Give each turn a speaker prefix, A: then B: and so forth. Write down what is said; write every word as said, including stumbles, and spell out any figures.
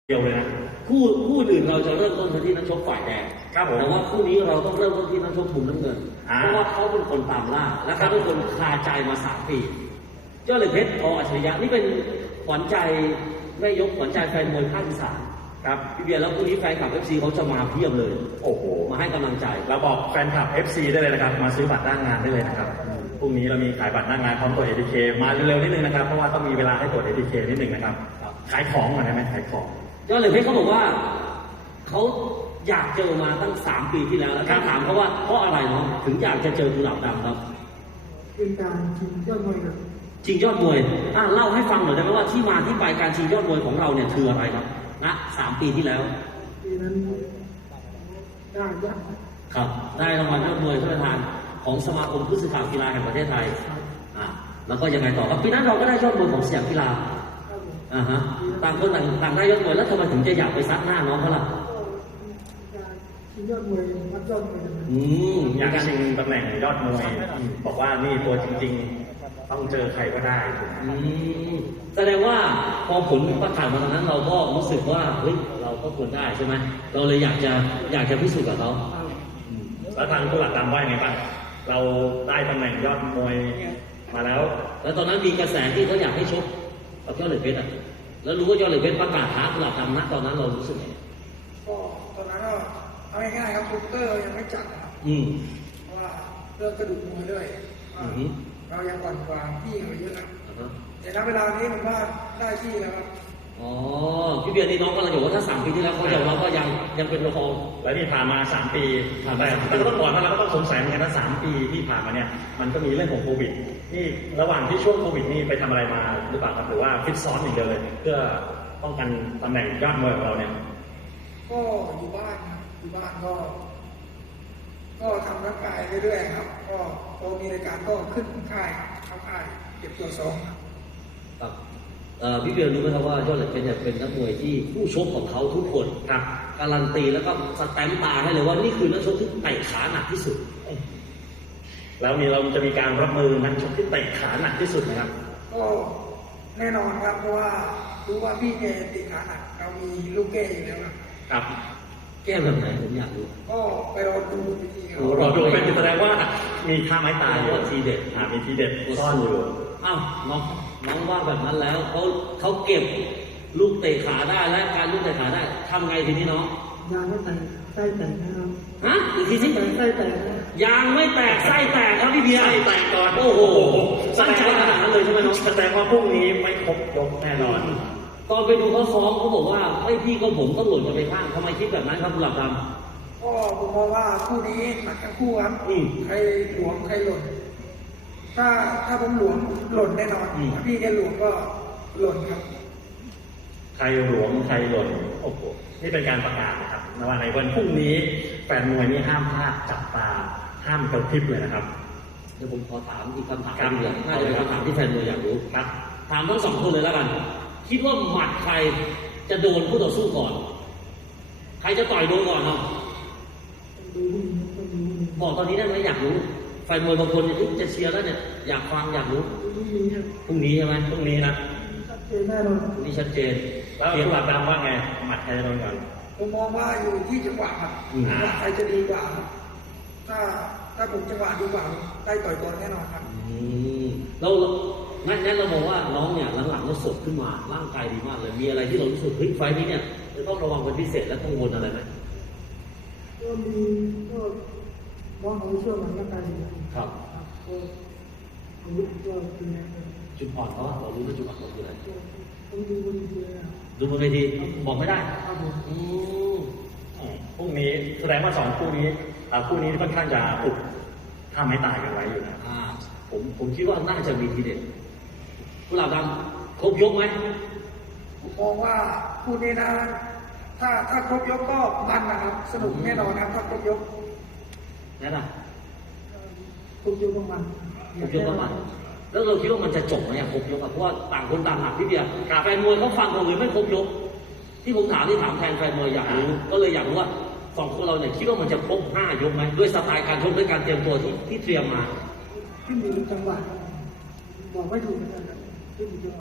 A: เดียวเลยนะ
B: คู่คู่อื่นเราจะเริ่มต้นที่นักชกฝ่ายแดง
A: ครับผม
B: แต่ว่าคู่นี้เราต้องเริ่มต้นที่นักชกมุมน้ำเงินเพราะว่าเขาเป็นคนตามล่าและเขาเป็นคนคาใจมาสามปีเจ้าเหล็กเพชร อ.อัจฉริยะนี่เป็นขวัญใจแม่ยกขวัญใจแฟนมวยภาคอีสานครับพี่เบียร์แล้วคู่นี้แฟนคลับ เอฟ ซี เขาจะมาเพียบเลยโอ้โหมาให้กำลังใจ
A: เราบอกแฟนคลับ เอฟ ซี ได้เลยนะครับมาซื้อบัตรหน้างานได้เลยนะครับพรุ่งนี้เรามีขายบัตรหน้างานพร้อมตรวจ เอ ที เค มาเร็วๆนิดนึงนะครับเพราะว่าต้องมีเวลาให้ตรวจ เอ ที เค นิดนึงนะครับขายของก่อนได้ไหมขายของ
B: เจ้าเหล็กเพชรเขาบอกว่าเขาอยากเจอมาตั้งสามปีที่แล้วแล้วถามเขาว่าเพราะอะไรเนาะถึงอยากจะเจอกุหลาบดำครับ
C: เป็นการชิงยอดมวยครับ
B: ชิงยอดมวยอ่ะเล่าให้ฟังหน่อยได้ไหมว่าที่มาที่ไปการชิงยอดมวยของเราเนี่ยคืออะไรครับณสามปีที่แล้ว
C: ปีนั้นได้ยาก
B: ครับได้รางวัลยอดมวยพระราชทานของสมาคมผู้สื่อข่าวกีฬาแห่งประเทศไทยอ่ะแล้วก็ยังไงต่อครับปีนั้นเราก็ได้ยอดมวยของสยามกีฬาอ่าฮะต่างคนต่างต่างได้ยอดมวยแล้วทำไมถึงจะอยากไปซัดหน้าน้องเขาล่ะ
C: ชิงยอดมวยวัดยอดมวย
B: อืม
A: อยากชิงตำแหน่งยอดมวยบอกว่านี่ตัวจริงๆต้องเจอใครก็ได้
B: อืมแสดงว่าพอผลประกาศมาตอนนั้นเราก็รู้สึกว่าเฮ้ยเราก็ควรได้ใช่ไหมเราเลยอยากจะอยากจะพิสูจน์กับเขา
A: แล้วทางผู้หลักการว่าไงบ้างเราได้ตำแหน่งยอดมวยมาแล้ว
B: แล้วตอนนั้นมีกระแสที่เขาอยากให้ชกกับยอดเหล็กเพชรอ่ะแล้วรู้ว่ายอดเหล็กเพชรประกาศท้าผู้หลักการนะตอนนั้นเรารู้สึกไง
C: ก็ตอนนั้นก็เอาง่ายๆครับโปรโมเตอร์ยังไม่จัดครับ
B: อืม
C: เพราะว่าเรื่องกระดูกมวยด้วยเรายังก่อนกว่าพี่เขาเยอะนะแต่ณเวลานี้ผมว่าได้ที่แล้วครับ
B: อ๋อพี่เบียร์นี่น้องกำลังบอกว่าถ้าสามปีที่แล้วเขาอย่างเราก็ยังยังเป็นรอง
A: แล้วนี่ผ่านมาสามปีแต่แต่ก็ต้องบอกว่าเราก็ต้องสงสัยเหมือนกันว่าสามปีที่ผ่านมาเนี่ยมันก็มีเรื่องของโควิดนี่ระหว่างที่ช่วงโควิดนี่ไปทำอะไรมาหรือเปล่าครับหรือว่าฟิตซ้อมอย่างเดียวเลยเพื่อป้องกันตำแหน่งยอดมวยของเราเนี่ย
C: ก็อยู่บ้านอยู่บ้านก็ก็ทำร่างกายเรื่อยๆครับก็พอมีรายการก็ขึ้นค่ายเข้าค่ายเก็บตัวซ้อม
B: ครับพี่เบียร์รู้ไหมครับว่ายอดเหล็กเพชรเป็นนักมวยที่ผู้ชกของเขาทุกคนครับการันตีแล้วก็สแตมป์ตาให้เลยว่านี่คือนักชกที่เตะขาหนักที่สุด
A: แล้วมีเราจะมีการรับมือนักชกที่เตะขาหนักที่สุดนะครับ
C: ก็แน่นอนครับเพราะว่ารู้ว่าพี่แกเตะขาหนักเรามีลูกแก้อยู่แล้วครับ
A: ครับ
B: แก้แบบไหนผมอยากรู้
C: ก็ไปรอดูวิธี
A: ครับรอดูเป็นแสดงว่ามีท่าไม้ตายอยู่
B: ทีเด็ด
A: มีทีเด็ดซ่อนอยู่
B: อ้าวน้องน้องว่าแบบนั้นแล้วเขาเขาเก็บลูกเตะขาได้และการลูกเตะขาได้ทำไงทีนี้น้อง
C: ยางไม่แตกไส้แตกนะครับ
B: ฮะอีกทีสิ
C: ไส้แตก
B: ยางไม่แตกไส้แตกครับพี่เบียร์
A: ไส้แตกก่อน
B: โอ้โหสั้นใจขนาดนั้นเลยใช่ไหมน้อง
A: แสดงว่าพรุ่งนี้ไม่ครบยกแน่นอน
B: ตอนไปดูเขาซ้อมเขาบอกว่าไอ้พี่ก็ผมก็หล่นกันไปข้างทำไมคิดแบบนั้นครับคุณหลับด
C: ำก็ผมมองว่าคู่นี้หนักทั้งคู่ครับใครหลวมใครหล่นถ้าถ้าผมหลวมหล่นแน่นอนถ้าพี่แกหลวมก็หล่นครับ
A: ใครหลวมใครหล่นโอ้โหนี่เป็นการประกาศนะครับในวันในวันพรุ่งนี้แฟนมวยนี่ห้ามพลาดจับตาห้ามกระพริบเลยนะครับ
B: เดี๋ยวผมขอถามอีกคำถามนึงน่าจะเป็นคำถามที่แฟนมวยอยากรู้ครับถามทั้งสองคนเลยแล้วกันคิดว่าหมัดใครจะโดนผู้ต่อสู้ก่อนใครจะต่อยโดนก่อนครับบอกตอนนี้ได้ไหมอยากรู้แฟนมวยบางคนจะเชียร์แล้วเนี่ยอยากฟังอยากรู้พรุ่งนี้ใช่ไหมพรุ่งนี้นะ
C: ชัดเจนแน่นอน
B: นี่ชัดเจน
A: แล้วเพียงหลักดำว่าไงหมัดใครจะโดนก่อน
C: ผมมองว่าอยู่ที่จังหวะครับว่าใครจะดีกว่าถ้าถ้าผมจังหวะดีกว่าได้ต่อยก่อนแน่นอนครับ
B: เรางั้นงั้นเรามองว่าน้องเนี่ยหลังๆก็สดขึ้นมาร่างกายดีมากเลยมีอะไรที่เรารู้สึกเฮ้ยไฟนี้เนี่ยจะต้องระวังเป็นพิเศษและกังวลอะไรไหม
C: ก็มีก็น้องเขาช่วยมันร่างกายดี
B: ครับ
C: ก็รู้ก็เป็นไง
B: จุดอ่อนเขาเรารู้ว่าจุดอ่อนเขาคืออะไร
C: ต้องดูบนเวที
B: ดูบนเวทีบอกไม่ได้
A: พรุ่งนี้แสดงว่าสองคู่นี้คู่นี้ค่อนข้างจะอุกถ้าไม่ตายกันไว้อยู่นะ
B: ผมผมคิดว่าน่าจะมีทีเด็ดกุหลาบดำครบยกไหม
C: ผมมองว่าคู่นี้นะถ้าถ้าครบยกก็มันนะครับสนุกแน่นอนนะครับถ้าครบยก
B: แน่นอน
C: ครบยกก็มัน
B: ครบยกก็มันแล้วเราคิดว่ามันจะจบไหมครบยกเพราะว่าต่างคนต่างหนักพี่เบียร์แฟนมวยเขาฟังเขาเลยไม่ครบยกที่ผมถามที่ถามแทนแฟนมวยอยากรู้ก็เลยอยากรู้ว่าสองคนเราเนี่ยคิดว่ามันจะครบห้ายกไหมด้วยสไตล์การชกด้วยการเตรียมตัวที่ที่เตรียมมา
C: ขึ้นอยู่จังหวะบอกไม่ถูกเหมือนกันขึ้นอยู่จังหวะ